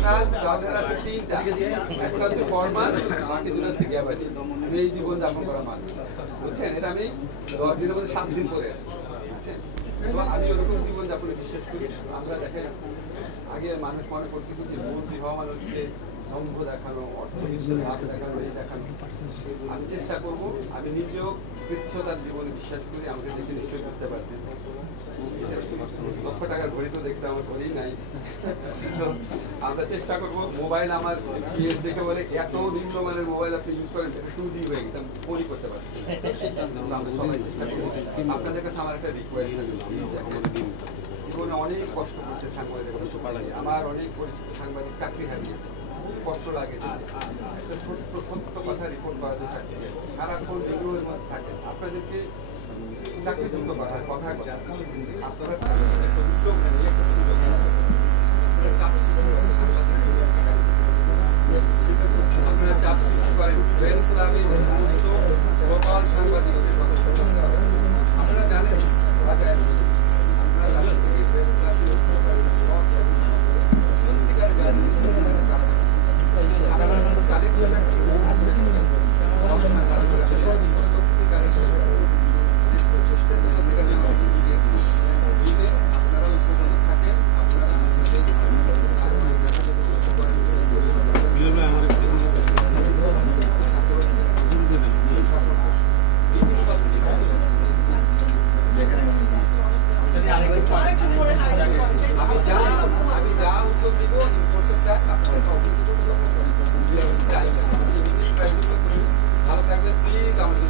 Total ক্লাসের আছে 3টা, একটা হচ্ছে ফরমান, বাকি দুটো হচ্ছে গ্যাবারি। আমি এই জীবন যাপন করা মানুষ, বুঝছেন? এটা আমি 10 দিনের মধ্যে 7 দিন পরে আসছি, বুঝছেন? তো আমি ওরকম জীবন যাপনে বিশ্বাস করি। আমরা দেখেন আগে মানুষ মনে করতে যে মন্ত্রী হওয়া মানে হচ্ছে দম্ভ দেখানো, অর্থ ভাব দেখানো, এই দেখানো। আমি চেষ্টা করব, আমি নিজেও কৃচ্ছতার জীবনে বিশ্বাস করি। আমাকে দেখে নিশ্চয়ই বুঝতে পারছেন, লক্ষ টাকার ঘড়ি তো দেখছে, আমার ঘড়ি নাই। আমরা চেষ্টা করবো। মোবাইল আমার পিএস দেখে বলে এত নিম্নমানের মোবাইল আপনি ইউজ করেন, 2D হয়ে গেছে, আমি ফোনই করতে পারছি। আমরা সবাই চেষ্টা করবো। আপনাদের কাছে আমার একটা রিকোয়েস্ট আছে, জীবনে অনেক কষ্ট করছে সাংবাদিক, আমার অনেক পরিচিত সাংবাদিক চাকরি হারিয়েছে, কষ্ট লাগে। একটা ছোট্ট সত্য কথা রিপোর্ট করা যে চাকরি আছে, সারাক্ষণ রেডিওর মধ্যে থাকে। আপনাদেরকে চাকরিযুক্ত কথা কথা আপনারা একটা উদ্যোগ নেন, একটা সুযোগ আপনারা চাপ সৃষ্টি করেন। প্রেস ক্লাবে সমস্ত লোকাল সাংবাদিকদের সদস্য আপনারা জানেন, আপনারা জানেন এই প্রেস ক্লাবে সত্যিকার আমি যা উদ্যোগ দিব ভালো থাকবেন প্লিজ। আমাদের